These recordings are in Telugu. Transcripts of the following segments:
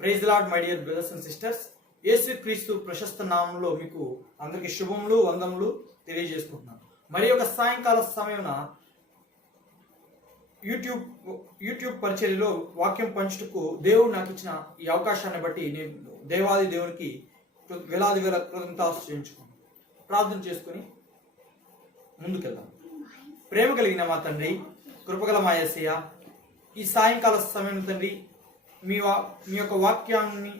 Praise lord my dear brothers and sisters. Yesu Kristu ప్రశస్త నామంలో మీకు అందరికి శుభములు వందములు తెలియజేసుకుంటున్నాను. మరి ఒక సాయంకాల సమయమున యూట్యూబ్ పరిచర్యలో వాక్యం పంచుటకు దేవుడు నాకు ఇచ్చిన ఈ అవకాశాన్ని బట్టి నేను దేవాది దేవునికి వేలాది వేల కృతజ్ఞతలు చెల్లించుకున్నాను. ప్రార్థన చేసుకుని ముందుకెళ్దాం. ప్రేమ కలిగిన మా తండ్రి, కృపగల మా యేసయ్య, ఈ సాయంకాల సమయం తండ్రి మీ యొక్క వాక్యాన్ని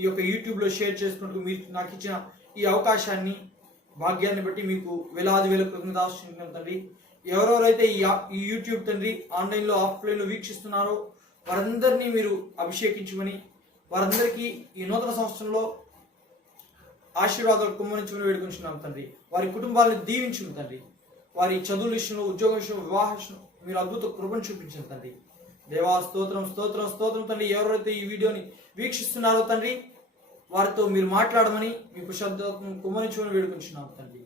ఈ యొక్క యూట్యూబ్లో షేర్ చేసుకున్నట్టు మీరు నాకు ఇచ్చిన ఈ అవకాశాన్ని భాగ్యాన్ని బట్టి మీకు వేలాది వేల కృతజ్ఞతలు తండ్రి. ఎవరెవరైతే ఈ యూట్యూబ్ తండ్రి ఆన్లైన్లో ఆఫ్లైన్లో వీక్షిస్తున్నారో వారందరినీ మీరు అభిషేకించమని, వారందరికీ ఈ నూతన సంవత్సరంలో ఆశీర్వాదాలు కుమ్మరించమని వేడుకుంటున్నాం తండ్రి. వారి కుటుంబాలను దీవించము తండ్రి. వారి చదువుల విషయంలో, ఉద్యోగ విషయంలో, వివాహ విషయంలో మీరు అద్భుత కృపను చూపించండి తండ్రి. దేవా స్తోత్రం స్తోత్రం స్తోత్రం తండ్రి. ఎవరైతే ఈ వీడియోని వీక్షిస్తున్నారో తండ్రి వారితో మీరు మాట్లాడమని మీకు శబ్దం కుమ్మరించమని వేడుకుంటున్నాం తండ్రి.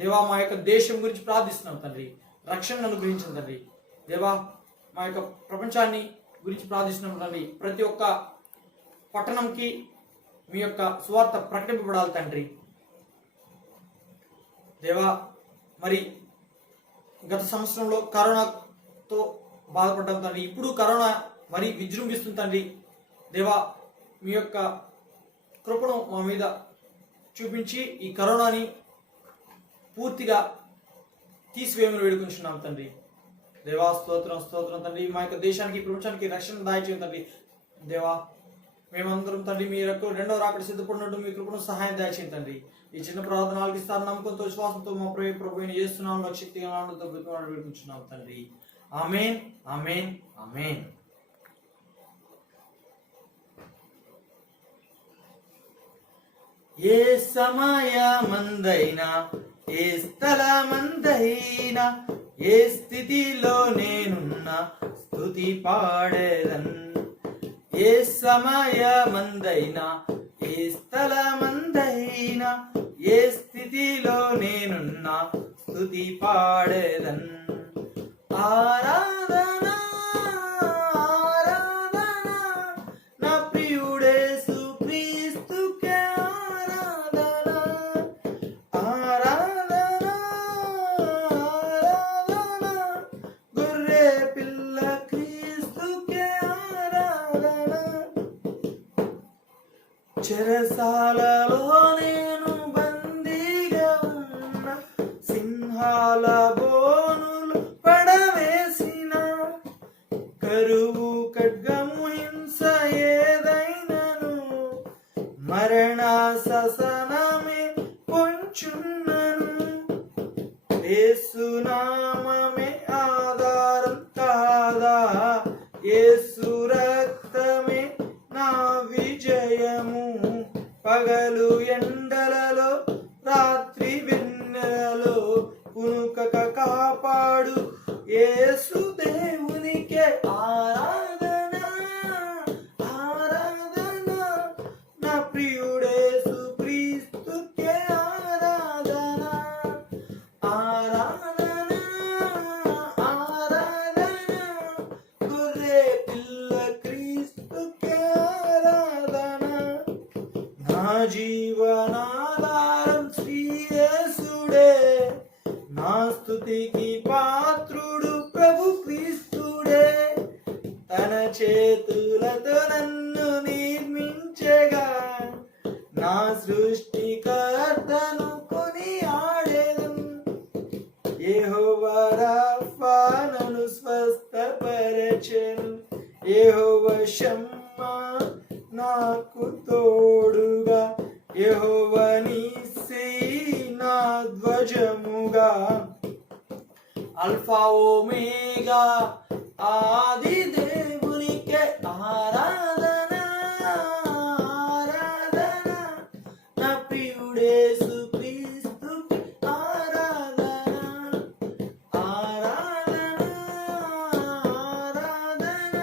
దేవా మా యొక్క దేశం గురించి ప్రార్థిస్తున్నాం తండ్రి. రక్షణను అనుగ్రహించండి తండ్రి. దేవా మా యొక్క ప్రపంచాన్ని గురించి ప్రార్థిస్తున్నాం తండ్రి. ప్రతి ఒక్క పట్టణంకి మీ యొక్క సువార్త ప్రకటింపబడాలి తండ్రి. దేవా మరి గత సంవత్సరంలో కరోనాతో బాధపడ్డాం తండ్రి. ఇప్పుడు కరోనా మరి విజృంభిస్తుంది తండ్రి. దేవా మీ యొక్క కృపను మా మీద చూపించి ఈ కరోనాని పూర్తిగా తీసివేయమని వేడుకుంటున్నాం తండ్రి. దేవా స్తోత్రం స్తోత్రం తండ్రి. మా యొక్క దేశానికి, ప్రపంచానికి రక్షణ దాయిచేయం తండ్రి. దేవా మేమందరం తండ్రి మీ యొక్క రెండవ రాకడ సిద్ధపడినట్టు మీ కృపను సహాయం దాయిచేయం తండ్రి. ఈ చిన్న ప్రార్థనలకు ఇస్తారు నమ్మకంతో విశ్వాసంతో మా ప్రభుని చేస్తున్నాం శక్తిగా వేడుకుంటున్నాం తండ్రి. ఆమేన్ ఆమేన్ ఆమేన్. ఏ సమయమందైనా, ఏ స్థలమందైనా, ఏ స్థితిలో నేనున్నా స్తుతి పాడేదన్. ఏ సమయమందైనా, ఏ స్థలమందైనా, ఏ స్థితిలో నేనున్నా స్తుతి పాడేదన్. ఆరాధన ఆరాధన నా ప్రియుడేసు క్రీస్తుకే ఆరాధన. ఆరాధన ఆరాధన గొర్రె పిల్ల క్రీస్తుకే ఆరాధన. చెరసాలలో నేను బందీగా ఉన్న, సింహాల బోనులు పడవేసిన, కరువు ఖడ్గము హింస ఏదైనను, మరణ శాసనమే పొంచున్నను, యేసు నామమే ఆధారం కాదా, యేసు రక్తమే నా విజయము. పగలు ఎండలలో, రాత్రి వెన్నెలలో కునుకక కాపాడు యేసు దేవునికే ఆరాధన ఆరాధన. నా ప్రియుడేసు క్రీస్తుకే ఆరాధన. ఆరాధన ఆరాధన గొర్రె పిల్ల క్రీస్తుకే ఆరాధన. నా జీవనాధారం శ్రీ యేసుడే, నా స్తుతికి పాత్రుడు ప్రభు క్రీస్తుడే. తన చేతులతో నన్ను నిర్మించగా, నా సృష్టికర్తను కొనియాడెదను. యెహోవా రాఫా నన్ను స్వస్థపరచెను, యెహోవా షమ్మా నాకు తోడుగా, యెహోవా నీసీ నా ధ్వజముగా. అల్ఫా ఓమేగా ఆది దేవునికే ఆరాధన ఆరాధన. నా ప్రియుడేసు క్రీస్తుకి ఆరాధన. ఆరాధన ఆరాధన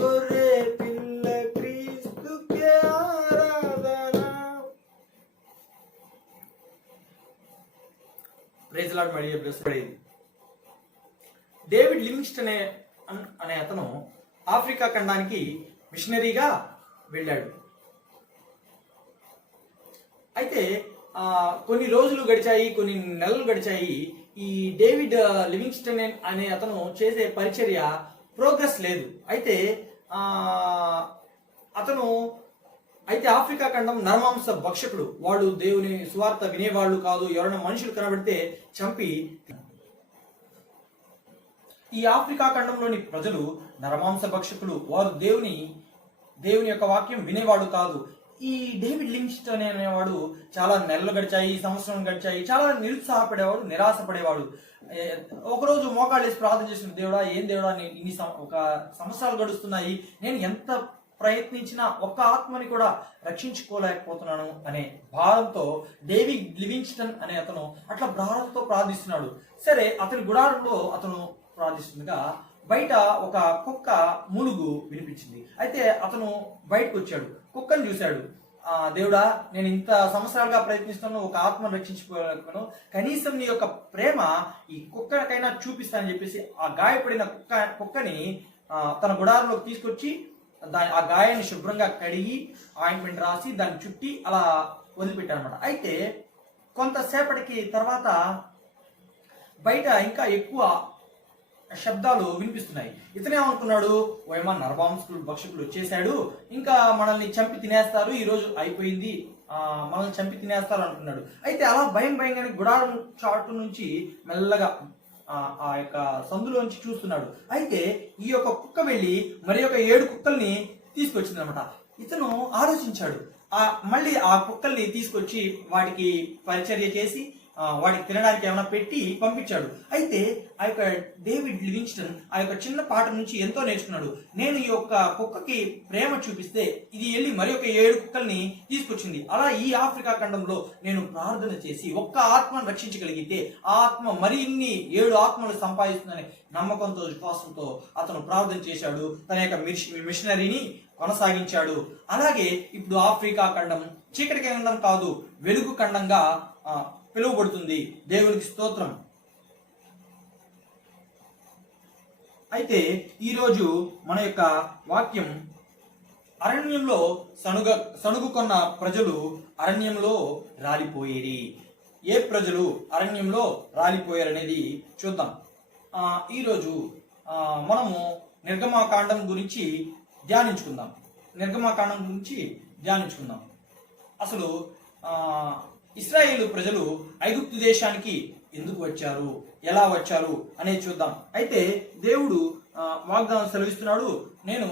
గొర్రె పిల్ల క్రీస్తుకే ఆరాధన. Praise lord my dear brothers. David Livingstone అనే అతను ఆఫ్రికా ఖండానికి మిషనరీగా వెళ్ళాడు. అయితే కొన్ని రోజులు గడిచాయి, కొన్ని నెలలు గడిచాయి. ఈ డేవిడ్ లివింగ్స్టన్ అనే అతను చేసే పరిచర్య ప్రోగ్రెస్ లేదు. అయితే అతను ఆఫ్రికా ఖండం నరమాంస భక్షకుడు. వాడు దేవుని సువార్త వినేవాళ్ళు కాదు. ఎవరైనా మనుషులు కనబడితే చంపి. ఈ ఆఫ్రికా ఖండంలోని ప్రజలు నరమాంస భక్షకులు. వారు దేవుని యొక్క వాక్యం వినేవాడు కాదు. ఈ డేవిడ్ లివింగ్స్టన్ అనేవాడు చాలా నెలలు గడిచాయి, సంవత్సరం గడిచాయి, చాలా నిరుత్సాహపడేవాడు, నిరాశపడేవాడు. ఒకరోజు మోకాళ్ళు వేసి ప్రార్థన చేసిన, దేవుడా ఏం దేవుడా, ఇన్ని ఒక సంవత్సరాలు గడుస్తున్నాయి, నేను ఎంత ప్రయత్నించినా ఒక్క ఆత్మని కూడా రక్షించుకోలేకపోతున్నాను అనే భారంతో డేవిడ్ లివింగ్స్టన్ అనే అతను అట్లా భారంతో ప్రార్థిస్తున్నాడు. సరే, అతని గుడారంలో అతను ప్రార్థిస్తుండగా బయట ఒక కుక్క మూలుగు వినిపించింది. అయితే అతను బయటకు వచ్చాడు, కుక్కను చూశాడు. దేవుడా, నేను ఇంత సంవత్సరాలుగా ప్రయత్నిస్తాను, ఒక ఆత్మను రక్షించుకోలేకపోయాను, కనీసం నీ యొక్క ప్రేమ ఈ కుక్కకైనా చూపిస్తానని చెప్పేసి ఆ గాయపడిన కుక్కని తన గుడారంలోకి తీసుకొచ్చి ఆ గాయాన్ని శుభ్రంగా కడిగి ఆయింట్మెంట్ రాసి దాన్ని చుట్టి అలా వదిలిపెట్టారనమాట. అయితే కొంతసేపటికి తర్వాత బయట ఇంకా ఎక్కువ శబ్దాలు వినిపిస్తున్నాయి. ఇతనేమనుకున్నాడు, ఓయమా నరమాంసకుడు భక్షకుడు వచ్చేసాడు, ఇంకా మనల్ని చంపి తినేస్తారు, ఈ రోజు అయిపోయింది, మనల్ని చంపి తినేస్తారు అనుకున్నాడు. అయితే అలా భయంగానే గుడారం చాటు నుంచి మెల్లగా ఆ యొక్క సందులోంచి చూస్తున్నాడు. అయితే ఈ యొక్క కుక్క వెళ్ళి మరి ఒక 7 కుక్కల్ని తీసుకొచ్చింది అనమాట. ఇతను ఆలోచించాడు, మళ్ళీ ఆ కుక్కల్ని తీసుకొచ్చి వాటికి పరిచర్య చేసి వాడికి తినడానికి ఏమైనా పెట్టి పంపించాడు. అయితే ఆ యొక్క డేవిడ్ లివింగ్స్టన్ ఆ యొక్క చిన్న పాట నుంచి ఎంతో నేర్చుకున్నాడు. నేను ఈ యొక్క కుక్కకి ప్రేమ చూపిస్తే ఇది వెళ్ళి మరి ఒక 7 కుక్కల్ని తీసుకొచ్చింది. అలా ఈ ఆఫ్రికా ఖండంలో నేను ప్రార్థన చేసి ఒక్క ఆత్మను రక్షించగలిగితే ఆ ఆత్మ మరి ఇన్ని 7 ఆత్మలు సంపాదిస్తుందని నమ్మకంతో, విశ్వాసంతో అతను ప్రార్థన చేశాడు. తన యొక్క మిషనరీని కొనసాగించాడు. అలాగే ఇప్పుడు ఆఫ్రికా ఖండం చీకటి ఖండం కాదు, వెలుగు ఖండంగా పిలువబడుతుంది. దేవునికి స్తోత్రం. అయితే ఈరోజు మన యొక్క వాక్యం, అరణ్యంలో సణుగుకొన్న ప్రజలు అరణ్యంలో రాలిపోయేరి. ఏ ప్రజలు అరణ్యంలో రాలిపోయారనేది చూద్దాం. ఈరోజు మనము నిర్గమాకాండం గురించి ధ్యానించుకుందాం. అసలు ఇశ్రాయేలు ప్రజలు ఐగుప్తు దేశానికి ఎందుకు వచ్చారు, ఎలా వచ్చారు అనేది చూద్దాం. అయితే దేవుడు వాగ్దానం సెలవిస్తున్నాడు, నేను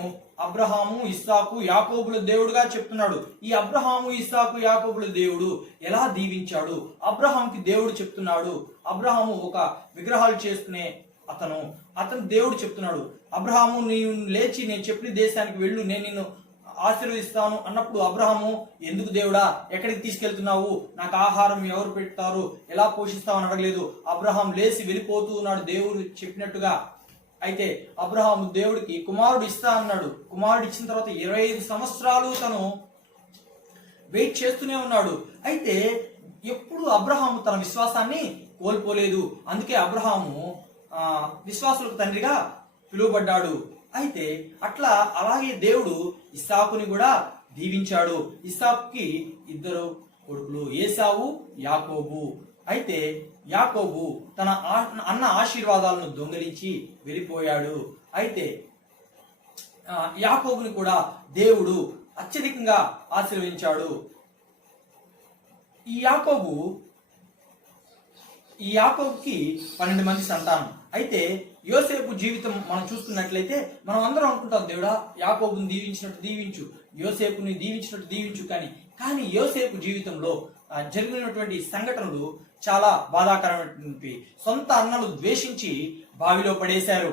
అబ్రహాము, ఇస్సాకు, యాకోబుల దేవుడుగా చెప్తున్నాడు. ఈ అబ్రహాము, ఇస్సాకు, యాకోబుల దేవుడు ఎలా దీవించాడు? అబ్రహాంకి దేవుడు చెప్తున్నాడు, అబ్రహాము ఒక విగ్రహాలు చేసుకునే అతను దేవుడు చెప్తున్నాడు, అబ్రహాము నీవు లేచి నేను చెప్పిన దేశానికి వెళ్ళు, నేను నిన్ను ఆశీర్వదిస్తాను అన్నప్పుడు అబ్రహాము, ఎందుకు దేవుడా, ఎక్కడికి తీసుకెళ్తున్నావు, నాకు ఆహారం ఎవరు పెడతారు, ఎలా పోషిస్తావు అని అడగలేదు. అబ్రహాం లేచి వెళ్ళిపోతూ ఉన్నాడు దేవుడు చెప్పినట్టుగా. అయితే అబ్రహాము దేవుడికి కుమారుడు ఇస్తా అన్నాడు. కుమారుడు ఇచ్చిన తర్వాత 25 సంవత్సరాలు తను వెయిట్ చేస్తూనే ఉన్నాడు. అయితే ఎప్పుడు అబ్రహాము తన విశ్వాసాన్ని కోల్పోలేదు. అందుకే అబ్రహాము విశ్వాసులకు తండ్రిగా పిలువబడ్డాడు. అయితే అలాగే దేవుడు ఇస్సాకుని కూడా దీవించాడు. ఇస్సాకుకి 2 కొడుకులు, ఏసావు, యాకోబు. అయితే యాకోబు తన అన్న ఆశీర్వాదాలను దొంగిలించి వెళ్ళిపోయాడు. అయితే యాకోబుని కూడా దేవుడు అత్యధికంగా ఆశీర్వదించాడు. ఈ యాకోబుకి 12 మంది సంతానం. అయితే యోసేపు జీవితం మనం చూస్తున్నట్లయితే మనం అందరం అనుకుంటాం, దేవుడా యాకోబుని దీవించినట్టు దీవించు, యోసేపుని దీవించినట్టు దీవించు. కానీ యోసేపు జీవితంలో జరిగినటువంటి సంఘటనలు చాలా బాధాకరమైనటువంటి. సొంత అన్నలు ద్వేషించి బావిలో పడేశారు.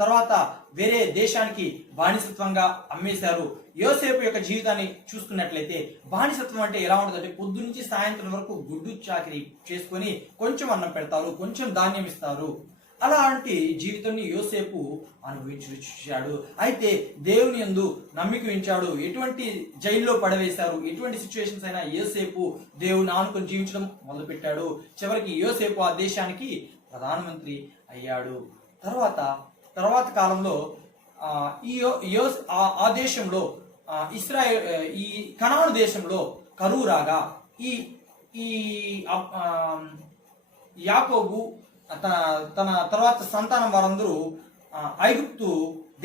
తర్వాత వేరే దేశానికి బానిసత్వంగా అమ్మేశారు. యోసేపు యొక్క జీవితాన్ని చూసుకున్నట్లయితే బానిసత్వం అంటే ఎలా ఉంటుందంటే, పొద్దు నుంచి సాయంత్రం వరకు గుడ్డు చాకిరి చేసుకొని కొంచెం అన్నం పెడతారు, కొంచెం ధాన్యం ఇస్తారు. అలాంటి జీవితాన్ని యోసేపు అనుభవించాడు. అయితే దేవుని యందు నమ్మిక ఉంచాడు. ఎటువంటి జైల్లో పడవేశారు, ఎటువంటి సిచ్యువేషన్స్ అయినా యోసేపు దేవుని ఆనుకొని జీవించడం మొదలుపెట్టాడు. చివరికి యోసేపు ఆ దేశానికి ప్రధానమంత్రి అయ్యాడు. తర్వాత కాలంలో ఆ దేశంలో ఇస్రాయేల్ ఈ కనాను దేశంలో కరువు రాగా ఈ ఈ యాకోబు తన తన తర్వాత సంతానం వారందరూ ఐగుప్తు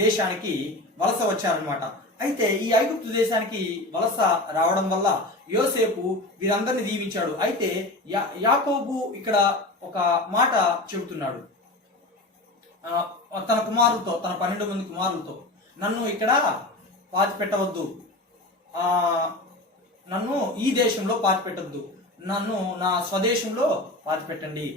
దేశానికి వలస వచ్చారనమాట. అయితే ఈ ఐగుప్తు దేశానికి వలస రావడం వల్ల యోసేపు వీరందరిని దీవించాడు. అయితే యాకోబు ఇక్కడ ఒక మాట చెబుతున్నాడు తన కుమారులతో, తన 12 మంది కుమారులతో, నన్ను ఇక్కడ పాతి పెట్టవద్దు, నన్ను ఈ దేశంలో పాతి పెట్టద్దు, నన్ను నా స్వదేశంలో పాతి పెట్టండి.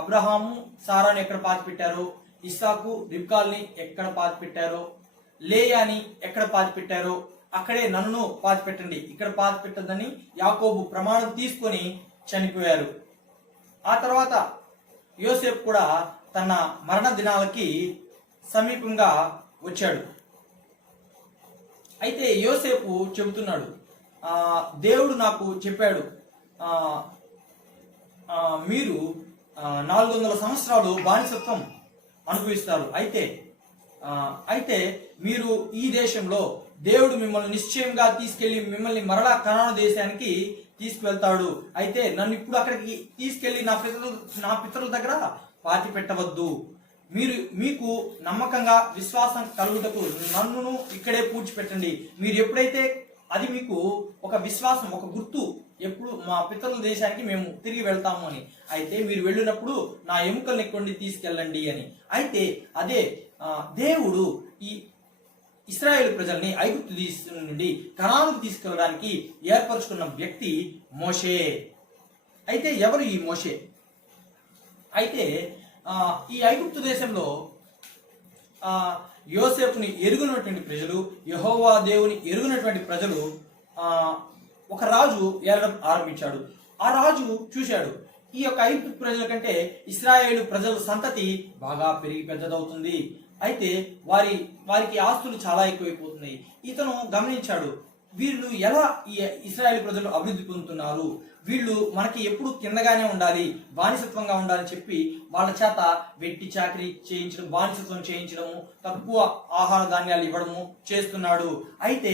అబ్రహాము సారాని ఎక్కడ పాతి పెట్టారో, ఇస్సాకు రిబ్కాల్ని ఎక్కడ పాతి పెట్టారో, లేయాని ఎక్కడ పాతి పెట్టారో అక్కడే నన్ను పాతి పెట్టండి, ఇక్కడ పాతి పెట్టద్దని యాకోబు ప్రమాణం తీసుకొని చనిపోయారు. ఆ తర్వాత యోసేపు కూడా తన మరణ దినాలకి సమీపంగా వచ్చాడు. అయితే యోసేపు చెబుతున్నాడు, దేవుడు నాకు చెప్పాడు, మీరు 400 సంవత్సరాలు బానిసత్వం అనుభవిస్తారు. అయితే మీరు ఈ దేశంలో దేవుడు మిమ్మల్ని నిశ్చయంగా తీసుకెళ్లి మిమ్మల్ని మరలా కనాను దేశానికి తీసుకువెళ్తాడు. అయితే నన్ను ఇప్పుడు అక్కడికి తీసుకెళ్లి నా పితరుల దగ్గర పాతి పెట్టవద్దు. మీకు నమ్మకంగా విశ్వాసం కలుగుటకు నన్ను ఇక్కడే పూడ్చిపెట్టండి. మీరు ఎప్పుడైతే అది మీకు ఒక విశ్వాసం, ఒక గుర్తు, ఎప్పుడు మా పితరుల దేశానికి మేము తిరిగి వెళ్తాము అని. అయితే మీరు వెళ్ళినప్పుడు నా ఎముకల్ని కొన్ని తీసుకెళ్ళండి అని. అయితే అదే దేవుడు ఈ ఇశ్రాయేలు ప్రజల్ని ఐగుప్తు దేశం నుండి కనానుకు తీసుకెళ్ళడానికి ఏర్పరచుకున్న వ్యక్తి మోషే. అయితే ఎవరు ఈ మోషే? అయితే ఈ ఐగుప్తు దేశంలో యోసేపుని ఎరుగునటువంటి ప్రజలు, యెహోవా దేవుని ఎరుగునటువంటి ప్రజలు, ఒక రాజు ఏలడం ఆరంభించాడు. ఆ రాజు చూశాడు, ఈ యొక్క ఐగుప్తు ప్రజల కంటే ఇశ్రాయేలు ప్రజల సంతతి బాగా పెరిగి పెద్దదవుతుంది. అయితే వారికి ఆస్తులు చాలా ఎక్కువైపోతున్నాయి. ఇతను గమనించాడు, వీళ్ళు ఎలా ఈ ఇశ్రాయేలు ప్రజలు అభివృద్ధి పొందుతున్నారు, వీళ్ళు మనకి ఎప్పుడు కిందగానే ఉండాలి, బానిసత్వంగా ఉండాలని చెప్పి వాళ్ళ చేత వెట్టి చాకరీ చేయించడం, బానిసత్వం చేయించడము, తక్కువ ఆహార ధాన్యాలు ఇవ్వడము చేస్తున్నాడు. అయితే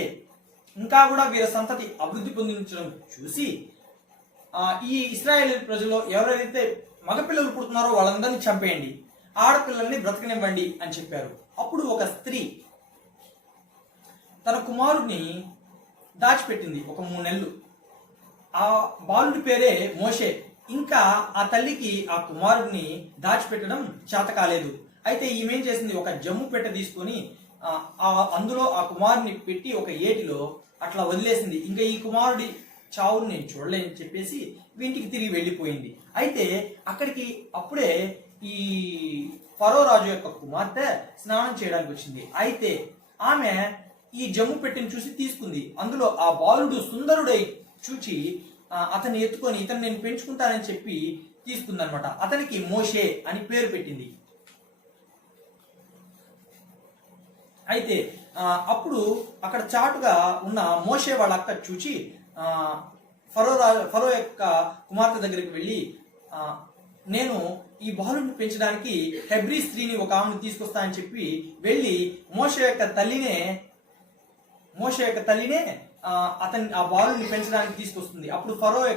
ఇంకా కూడా వీరి సంతతి అభివృద్ధి పొందించడం చూసి ఈ ఇశ్రాయేలు ప్రజల్లో ఎవరైతే మగపిల్లలు పుడుతున్నారో వాళ్ళందరినీ చంపేయండి, ఆడపిల్లల్ని బ్రతకనివ్వండి అని చెప్పారు. అప్పుడు ఒక స్త్రీ తన కుమారుడిని దాచిపెట్టింది ఒక 3 నెలలు. ఆ బాలుడి పేరే మోషే. ఇంకా ఆ తల్లికి ఆ కుమారుడిని దాచిపెట్టడం చేత కాలేదు. అయితే ఈమెం చేసింది, ఒక జమ్ము పెట్టె తీసుకొని అందులో ఆ కుమారుని పెట్టి ఒక ఏటిలో అట్లా వదిలేసింది. ఇంకా ఈ కుమారుడి చావుని నేను చూడలేని చెప్పేసి ఇంటికి తిరిగి వెళ్ళిపోయింది. అయితే అప్పుడే ఈ ఫరో రాజు యొక్క కుమార్తె స్నానం చేయడానికి వచ్చింది. అయితే ఆమె ఈ జమ్ము పెట్టిని చూసి తీసుకుంది. అందులో ఆ బాలుడు సుందరుడై చూచి అతన్ని ఎత్తుకొని ఇతను నేను పెంచుకుంటానని చెప్పి తీసుకుందనమాట. అతనికి మోషే అని పేరు పెట్టింది. అయితే అప్పుడు అక్కడ చాటుగా ఉన్న మోషే వాళ్ళ అక్క చూచి ఫరో యొక్క కుమార్తె దగ్గరికి వెళ్ళి, నేను ఈ బాలుడిని పెంచడానికి హెబ్రీ స్త్రీని ఒక ఆమెను తీసుకొస్తానని చెప్పి వెళ్ళి మోషే యొక్క తల్లినే ఆ బాలుని పెంచడానికి తీసుకొస్తుంది. అప్పుడు ఫరో రాజు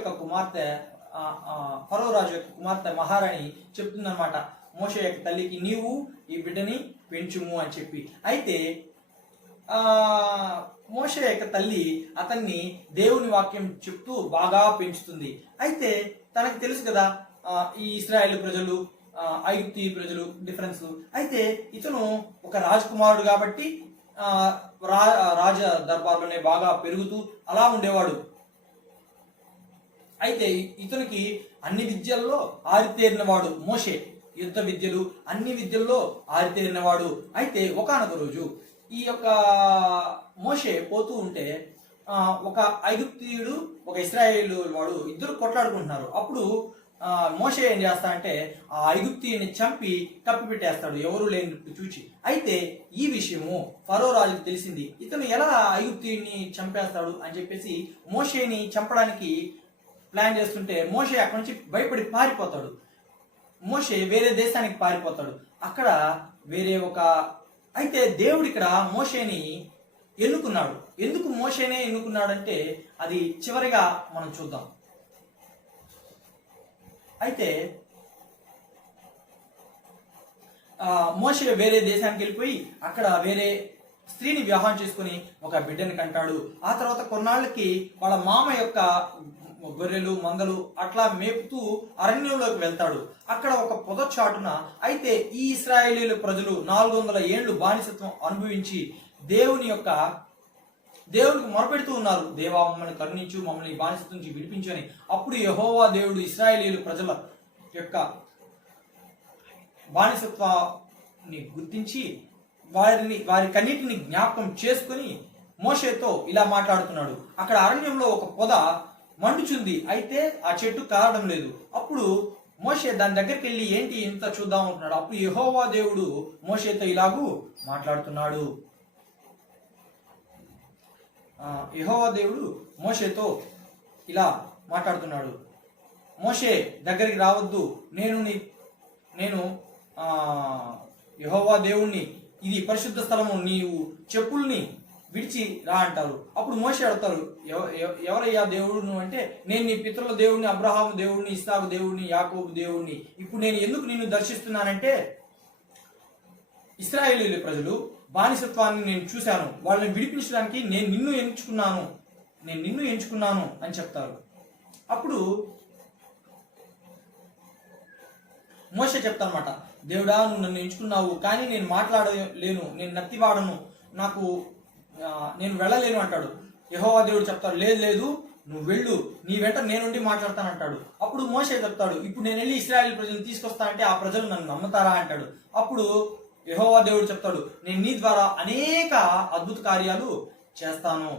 యొక్క కుమార్తె మహారాణి చెప్తుందన్నమాట మోషే యొక్క తల్లికి, నీవు ఈ బిడ్డని పెంచుము అని చెప్పి. అయితే మోషే యొక్క తల్లి అతన్ని దేవుని వాక్యం చెప్తూ బాగా పెంచుతుంది. అయితే తనకు తెలుసు కదా ఈ ఇశ్రాయేలు ప్రజలు, ఐగుప్తీ ప్రజలు డిఫరెన్స్. అయితే ఇతను ఒక రాజకుమారుడు కాబట్టి రాజ దర్బార్లోనే బాగా పెరుగుతూ అలా ఉండేవాడు. అయితే ఇతనికి అన్ని విద్యల్లో ఆరితేరినవాడు మోషే. యుద్ధ విద్యలు, అన్ని విద్యల్లో ఆరితేరినవాడు. అయితే ఒకానొక రోజు ఈ యొక్క మోషే పోతూ ఉంటే ఒక ఐగుప్తీయుడు, ఒక ఇశ్రాయేలు వాడు ఇద్దరు కొట్లాడుకుంటున్నారు. అప్పుడు మోషే ఏం చేస్తా అంటే ఆ ఐగుప్తీయుని చంపి కప్పి పెట్టేస్తాడు, ఎవరు లేని చూచి. అయితే ఈ విషయము ఫరో రాజుకు తెలిసింది. ఇతను ఎలా ఐగుప్తీయుని చంపేస్తాడు అని చెప్పేసి మోషేని చంపడానికి ప్లాన్ చేస్తుంటే మోషే అక్కడి నుంచి భయపడి పారిపోతాడు. మోషే వేరే దేశానికి పారిపోతాడు. అక్కడ వేరే ఒక అయితే దేవుడు ఇక్కడ మోషేని ఎన్నుకున్నాడు. ఎందుకు మోషేనే ఎన్నుకున్నాడంటే అది చివరిగా మనం చూద్దాం. అయితే మోషే వేరే దేశానికి వెళ్ళిపోయి అక్కడ వేరే స్త్రీని వివాహం చేసుకుని ఒక బిడ్డని కంటాడు. ఆ తర్వాత కొన్నాళ్ళకి వాళ్ళ మామ యొక్క గొర్రెలు మందలు అట్లా మేపుతూ అరణ్యంలోకి వెళ్తాడు. అక్కడ ఒక పొదచాటున అయితే ఈ ఇశ్రాయేలీల ప్రజలు 400 ఏళ్లు బానిసత్వం అనుభవించి దేవునికి మొరపెడుతూ ఉన్నారు. దేవా, మమ్మల్ని కరుణించు, మమ్మల్ని బానిసత్వం నుంచి విడిపించు అని. అప్పుడు యెహోవా దేవుడు ఇశ్రాయేలీల ప్రజల యొక్క బానిసత్వాన్ని గుర్తించి వారి కన్నిటిని జ్ఞాపకం చేసుకుని మోషేతో ఇలా మాట్లాడుతున్నాడు. అక్కడ అరణ్యంలో ఒక పొద మండుచుంది, అయితే ఆ చెట్టు కారడం లేదు. అప్పుడు మోషే దాని దగ్గరికి వెళ్ళి ఏంటి ఇంత చూద్దాం అంటున్నాడు. అప్పుడు యెహోవా దేవుడు మోషేతో ఇలాగూ మాట్లాడుతున్నాడు. యెహోవా దేవుడు మోషేతో ఇలా మాట్లాడుతున్నాడు. మోషే దగ్గరికి రావద్దు, నేను యెహోవా దేవుణ్ణి, ఇది పరిశుద్ధ స్థలము, నీవు చెప్పుల్ని విడిచి రా అంటారు. అప్పుడు మోషే అడుగుతారు, ఎవరయ్యా దేవుడు నువ్వు అంటే, నేను నీ పితరుల దేవుడిని, అబ్రహాము దేవుడిని, ఇస్సాకు దేవుడిని, యాకోబు దేవుడిని. ఇప్పుడు నేను ఎందుకు నిన్ను దర్శిస్తున్నానంటే ఇశ్రాయేలీయుల ప్రజలు బానిసత్వాన్ని నేను చూశాను, వాళ్ళని విడిపించడానికి నేను నిన్ను ఎంచుకున్నాను అని చెప్తారు. అప్పుడు మోషే చెప్తానమాట, దేవుడా నువ్వు నన్ను ఎంచుకున్నావు, కానీ నేను మాట్లాడలేను, నేను నత్తివాడను, నేను వెళ్ళలేను అంటాడు. యెహోవా దేవుడు చెప్తాడు, లేదు నువ్వు వెళ్ళు, నీ వెంట నేనుండి మాట్లాడతానంటాడు. అప్పుడు మోషే చెప్తాడు, ఇప్పుడు నేను వెళ్ళి ఇశ్రాయేల్ ప్రజలను తీసుకొస్తానంటే ఆ ప్రజలు నన్ను నమ్ముతారా అంటాడు. అప్పుడు యెహోవా దేవుడు చెప్తాడు, నేను నీ ద్వారా అనేక అద్భుత కార్యాలు చేస్తాను,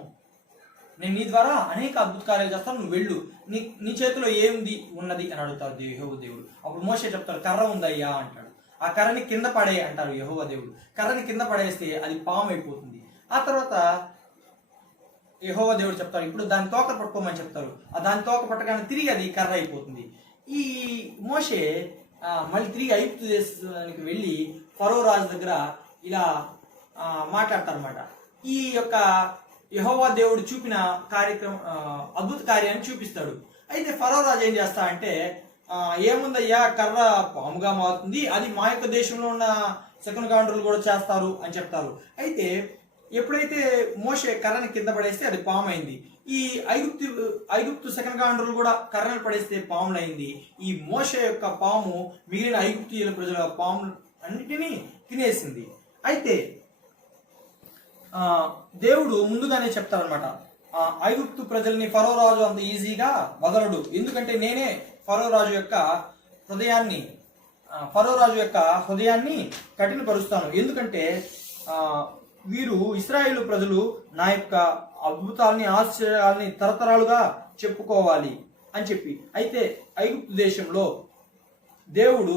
నువ్వు వెళ్ళు, నీ చేతిలో ఏముంది ఉన్నది అని అడుగుతాడు యెహోవా దేవుడు. అప్పుడు మోషే చెప్తాడు, కర్ర ఉందయ్యా అంటాడు. ఆ కర్రని కింద పడే అంటారు యెహోవా దేవుడు. కర్రని కింద పడేస్తే అది పాము అయిపోతుంది. ఆ తర్వాత యెహోవా దేవుడు చెప్తారు, ఇప్పుడు దాని తోక పట్టుకోమని చెప్తారు. దాని తోక పట్టగానే తిరిగి అది కర్ర అయిపోతుంది. ఈ మోషే మళ్ళీ తిరిగి ఐగుప్తు దేశానికి వెళ్ళి ఫరో రాజు దగ్గర ఇలా మాట్లాడతారన్నమాట. ఈ యొక్క యెహోవా దేవుడు చూపిన అద్భుత కార్యాన్ని చూపిస్తాడు. అయితే ఫరో రాజు ఏం చేస్తా అంటే, ఏముందయ్యా, కర్ర పాముగా మారుతుంది, అది మా యొక్క దేశంలో ఉన్న శకునగాండ్రులు కూడా చేస్తారు అని చెప్తారు. అయితే ఎప్పుడైతే మోషే కర్రని కింద పడేస్తే అది పాము అయింది. ఈ ఐగుప్తు శకునగాండ్రులు కూడా కర్రను పడేస్తే పాములు అయింది. ఈ మోషే యొక్క పాము మిగిలిన ఐగుప్తీయుల ప్రజల పాము అన్నిటినీ తినేసింది. అయితే దేవుడు ముందుగానే చెప్తారనమాట, ఐగుప్తు ప్రజల్ని ఫరో రాజు అంత ఈజీగా వదలడు, ఎందుకంటే నేనే ఫరో రాజు యొక్క హృదయాన్ని కఠినపరుస్తాను. ఎందుకంటే వీరు ఇశ్రాయేలు ప్రజలు నా యొక్క అద్భుతాలని, ఆశ్చర్యాలని తరతరాలుగా చెప్పుకోవాలి అని చెప్పి. అయితే ఐగుప్తు దేశంలో దేవుడు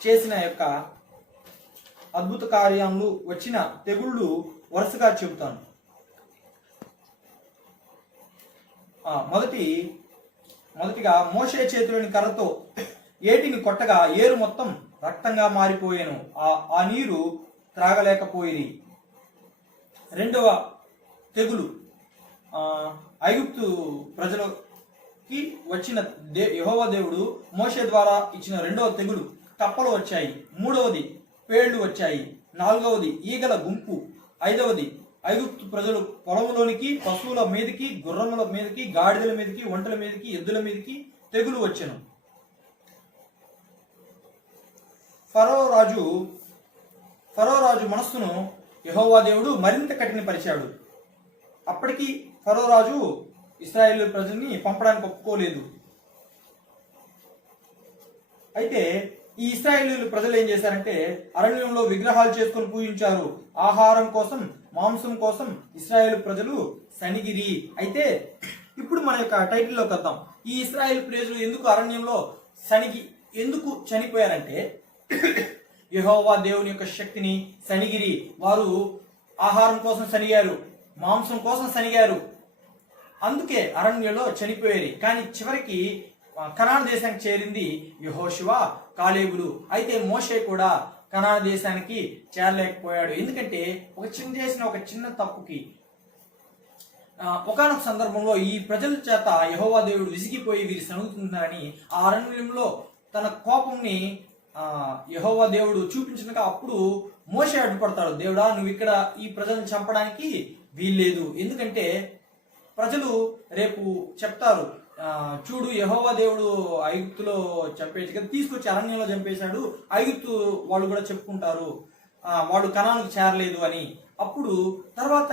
చేసిన యొక్క అద్భుత కార్యాలు, వచ్చిన తెగుళ్ళు వరుసగా చెబుతాను. మొదటిగా మోషే చేతిలోని కర్రతో ఏటిని కొట్టగా ఏరు మొత్తం రక్తంగా మారిపోయాను, ఆ నీరు త్రాగలేకపోయి. రెండవ తెగులు ఐగుప్తు ప్రజలకి వచ్చిన యెహోవా దేవుడు మోషే ద్వారా ఇచ్చిన రెండవ తెగులు కప్పలు వచ్చాయి. మూడవది పేళ్లు వచ్చాయి. నాలుగవది ఈగల గుంపు. ఐదవది ఐగుప్తు ప్రజలు పొలంలోనికి, పశువుల మీదకి, గుర్రముల మీదకి, గాడిదల మీదకి, ఒంటల మీదకి, ఎద్దుల మీదకి తెగులు వచ్చెను. ఫరో రాజు మనస్సును యెహోవా దేవుడు మరింత కఠినపరిచాడు. అప్పటికి ఫరో రాజు ఇశ్రాయేలు ప్రజల్ని పంపడానికి ఒప్పుకోలేదు. అయితే ఈ ఇశ్రాయేలీయుల ప్రజలు ఏం చేశారంటే అరణ్యంలో విగ్రహాలు చేసుకుని పూజించారు. ఆహారం కోసం, మాంసం కోసం ఇశ్రాయేలు ప్రజలు సనిగిరి. అయితే ఇప్పుడు మన యొక్క టైటిల్లోకి వద్దాం. ఈ ఇశ్రాయేలు ప్రజలు ఎందుకు అరణ్యంలో ఎందుకు చనిపోయారంటే యెహోవా దేవుని యొక్క శక్తిని సనిగిరి. వారు ఆహారం కోసం సనిగారు, మాంసం కోసం సనిగారు, అందుకే అరణ్యంలో చనిపోయారు. కానీ చివరికి కనాను దేశానికి చేరింది యెహోషువ, కాలేబులు. అయితే మోషే కూడా కనాను దేశానికి చేరలేకపోయాడు. ఎందుకంటే చేసిన ఒక చిన్న తప్పుకి ఒకానొక సందర్భంలో ఈ ప్రజల చేత యెహోవా దేవుడు విసిగిపోయి వీరి సనుగుతున్నారని ఆ అరణ్యంలో తన కోపంని యెహోవా దేవుడు చూపించినగా అప్పుడు మోషే అడ్డుపడతాడు. దేవుడా, నువ్వు ఇక్కడ ఈ ప్రజలను చంపడానికి వీల్లేదు, ఎందుకంటే ప్రజలు రేపు చెప్తారు, చూడు యెహోవా దేవుడు ఐగుప్తులో చంపేసి కదా తీసుకొచ్చి అరణ్యంలో చంపేశాడు, ఐగుప్తు వాళ్ళు కూడా చెప్పుకుంటారు వాడు కనానుకు చేరలేదు అని. అప్పుడు తర్వాత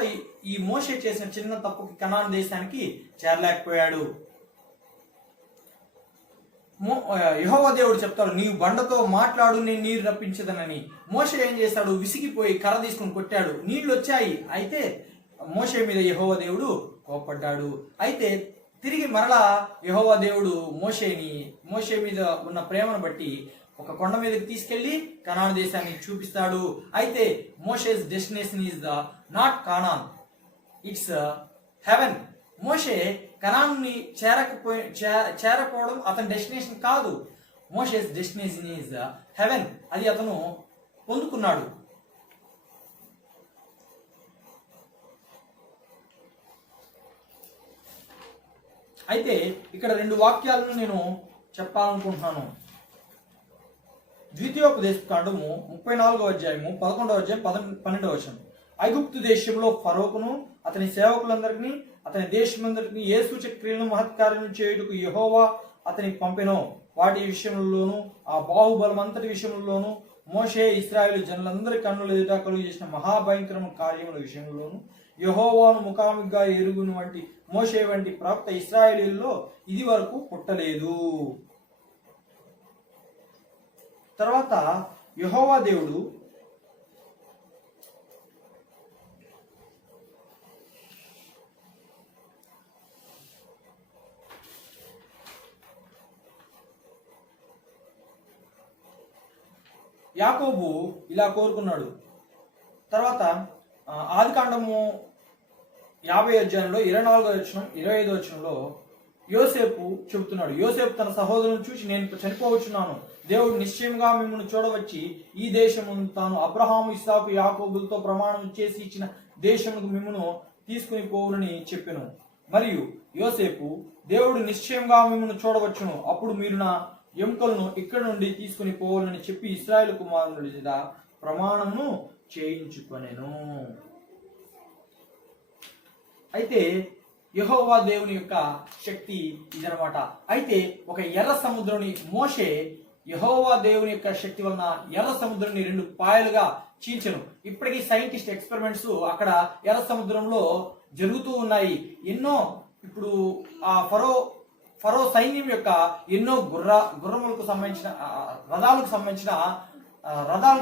ఈ మోషే చేసిన చిన్న తప్పుకి కనాను దేశానికి చేరలేకపోయాడు. యెహోవా దేవుడు చెప్తాడు, నీవు బండతో మాట్లాడు, నేను నీరు రప్పించదనని. మోషే ఏం చేశాడు, విసిగిపోయి కర్ర తీసుకుని కొట్టాడు, నీళ్లు వచ్చాయి. అయితే మోషే మీద యెహోవా దేవుడు కోపడ్డాడు. అయితే తిరిగి మరలా యెహోవా దేవుడు మోషే మీద ఉన్న ప్రేమను బట్టి ఒక కొండ మీదకి తీసుకెళ్లి కనాను దేశాన్ని చూపిస్తాడు. అయితే Moses destination is not Canaan, it's heaven. మోషే కనాన్ని చేరకపోవడం అతని డెస్టినేషన్ కాదు. మోషేస్ డెస్టినేషన్ ఈజ్ హెవెన్, అది అతను పొందుకున్నాడు. అయితే ఇక్కడ 2 వాక్యాలను నేను చెప్పాలనుకుంటున్నాను. ద్వితీయోపదేశకాండము 34వ అధ్యాయము 11వ అధ్యాయం 12వ వచనం. ఐగుప్తు దేశంలో ఫరోకును అతని సేవకులందరికీ అతని దేశమందరికీ ఏ సూచక్రియలను మహత్కార్యం చేయుటకు యెహోవా అతని పంపెనో వాటి విషయంలోను ఆ బాహుబలమంతటి విషయంలోను మోషే ఇశ్రాయేలు జనులందరి కన్నుల ఎదుట కలుగు చేసిన మహాభయంకరమైన కార్యముల విషయంలోను యెహోవాను ముఖాముఖిగా ఎరుగుని వంటి మోషే వంటి ప్రవక్త ఇశ్రాయేలీల్లో ఇది వరకు పుట్టలేదు. తర్వాత యెహోవా దేవుడు యాకోబు ఇలా కోరుకున్నాడు. తర్వాత ఆదికాండము 50 అధ్యాయంలో 24వ వచనం 25వ వచనంలో యోసేపు చెబుతున్నాడు, యోసేపు తన సహోదరులను చూసి నేను చనిపోవచ్చున్నాను, దేవుడు నిశ్చయంగా మిమ్మల్ని చూడవచ్చి ఈ దేశము తాను అబ్రహాము ఇస్సాకు యాకోబులతో ప్రమాణం చేసి ఇచ్చిన దేశముకు మిమ్మల్ని తీసుకుని పోవునని చెప్పెను. మరియు యోసేపు దేవుడు నిశ్చయంగా మిమ్మల్ని చూడవచ్చును, అప్పుడు మీరు నా ఎముకలను ఇక్కడ నుండి తీసుకుని పోవాలని చెప్పి ఇశ్రాయేలు కుమారుల చేత ప్రమాణమును చేయించుకొనెను. అయితే యెహోవా దేవుని యొక్క శక్తి ఇదనమాట. అయితే ఒక ఎర్ర సముద్రంని మోషే యెహోవా దేవుని యొక్క శక్తి వలన ఎర్ర సముద్రాన్ని 2 పాయలుగా చీల్చెను. ఇప్పటికీ సైంటిస్ట్ ఎక్స్పెరిమెంట్స్ అక్కడ ఎర్ర సముద్రంలో జరుగుతూ ఉన్నాయి. ఎన్నో ఇప్పుడు ఆ ఫరో సైన్యం యొక్క ఎన్నో గుర్రములకు సంబంధించిన రథాలకు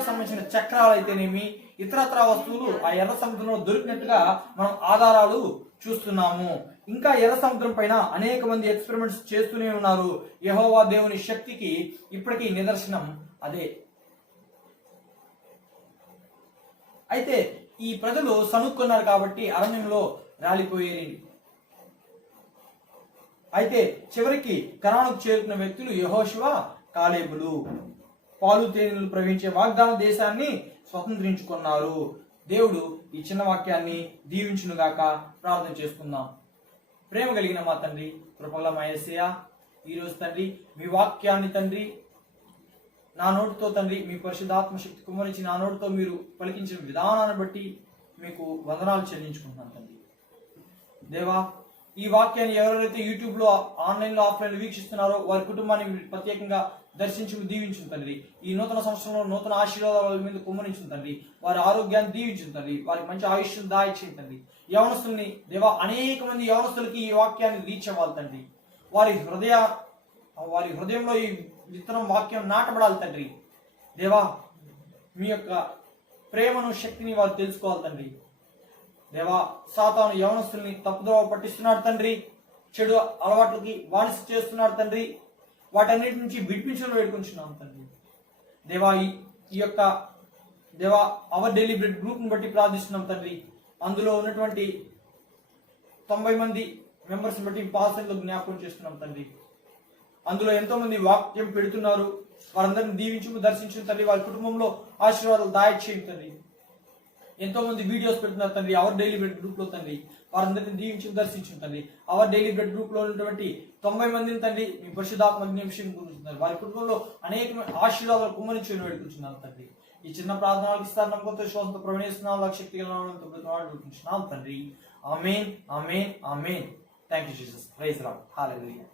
సంబంధించిన చక్రాలు అయితేనేమి ఇతరత్ర వస్తువులు ఆ ఎర్ర సముద్రంలో దొరికినట్టుగా మనం ఆధారాలు చూస్తున్నాము. ఇంకా ఎర్ర సముద్రం పైన అనేక మంది ఎక్స్పెరిమెంట్స్ చేస్తూనే ఉన్నారు. యెహోవా దేవుని శక్తికి ఇప్పటికీ నిదర్శనం అదే. అయితే ఈ ప్రజలు సనుక్కున్నారు కాబట్టి అరణ్యంలో రాలిపోయేది. అయితే చివరికి కనానుకు చేరుకున్న వ్యక్తులు యెహోషువ, కాలేబులు. పాలు తేనెలు ప్రవహించే వాగ్దాన దేశాన్ని స్వతంత్రించుకున్నారు. దేవుడు ఈ చిన్న వాక్యాన్ని దీవించునుగాక. ప్రార్థన చేసుకుందాం. ప్రేమ కలిగిన మా తండ్రి, కృపగల మా యేసయ్య, ఈరోజు తండ్రి మీ వాక్యాన్ని తండ్రి నా నోటితో తండ్రి మీ పరిశుద్ధాత్మ శక్తి కుమ్మరించి నా నోటితో మీరు పలికించిన విధానాన్ని బట్టి మీకు వందనాలు చెల్లించుకుంటున్నాను తండ్రి. దేవా, ఈ వాక్యాన్ని ఎవరైతే యూట్యూబ్లో ఆన్లైన్లో ఆఫ్లైన్లో వీక్షిస్తున్నారో వారి కుటుంబాన్ని ప్రత్యేకంగా దర్శించి దీవించు తండ్రి. ఈ నూతన సంవత్సరంలో నూతన ఆశీర్వాదాల వాళ్ళ మీద కుమ్మరించు తండ్రి. వారి ఆరోగ్యాన్ని దీవించు తండ్రి. వారికి మంచి ఆయుష్ను దాయిచ్చింది తండ్రి. యవనస్తుల్ని దేవా, అనేక మంది యవనస్తులకి ఈ వాక్యాన్ని రీచ్ అవ్వాలి తండ్రి. వారి హృదయంలో ఈ విత్తనం వాక్యం నాటబడాలి తండ్రి. దేవా, మీ యొక్క ప్రేమను శక్తిని వారు తెలుసుకోవాలి తండ్రి. దేవా, సాతాను యవనస్తుల్ని తప్పుదోవ పట్టిస్తున్నాడు తండ్రి. చెడు అలవాట్లకి బానిస చేస్తున్నాడు తండ్రి. వాటన్నిటి నుంచి విడిపించడం వేడుకుంటున్నాం తండ్రి. దేవా, ఈ యొక్క దేవా అవర్ డైలీ బ్రెడ్ గ్రూప్ని బట్టి ప్రార్థిస్తున్నాం తండ్రి. అందులో ఉన్నటువంటి 90 మంది మెంబర్స్ని బట్టి పాస్టర్లు జ్ఞాపకం చేస్తున్నాం తండ్రి. అందులో ఎంతో మంది వాక్యం పెడుతున్నారు. వారందరిని దీవించు, దర్శించు తండ్రి. వారి కుటుంబంలో ఆశీర్వాదాలు దాయచేయండి తండ్రి. ఎంతో మంది వీడియోస్ పెడుతున్నారు తండ్రి అవర్ డైలీ బ్రెడ్ గ్రూప్ లో తండ్రి. వారందరినీ దీవించి దర్శించు తండ్రి. అవర్ డైలీ బ్రెడ్ గ్రూప్ లో ఉన్నటువంటి 90 మందిని తండ్రి మీ పరిశుద్ధాత్మ నిమిషం కూర్చున్నారు. వారి కుటుంబంలో అనేక ఆశీర్వాదాలు కుమ్మరించి వేడుకుంటున్నారు తండ్రి. ఈ చిన్న ప్రార్థనలకు ఇస్తారు నమ్మకంతో విశ్వాసంతో ప్రవేశిస్తున్నాం. శక్తి గల తండ్రి. Amen, amen, amen. Thank you Jesus. Praise lord. Hallelujah.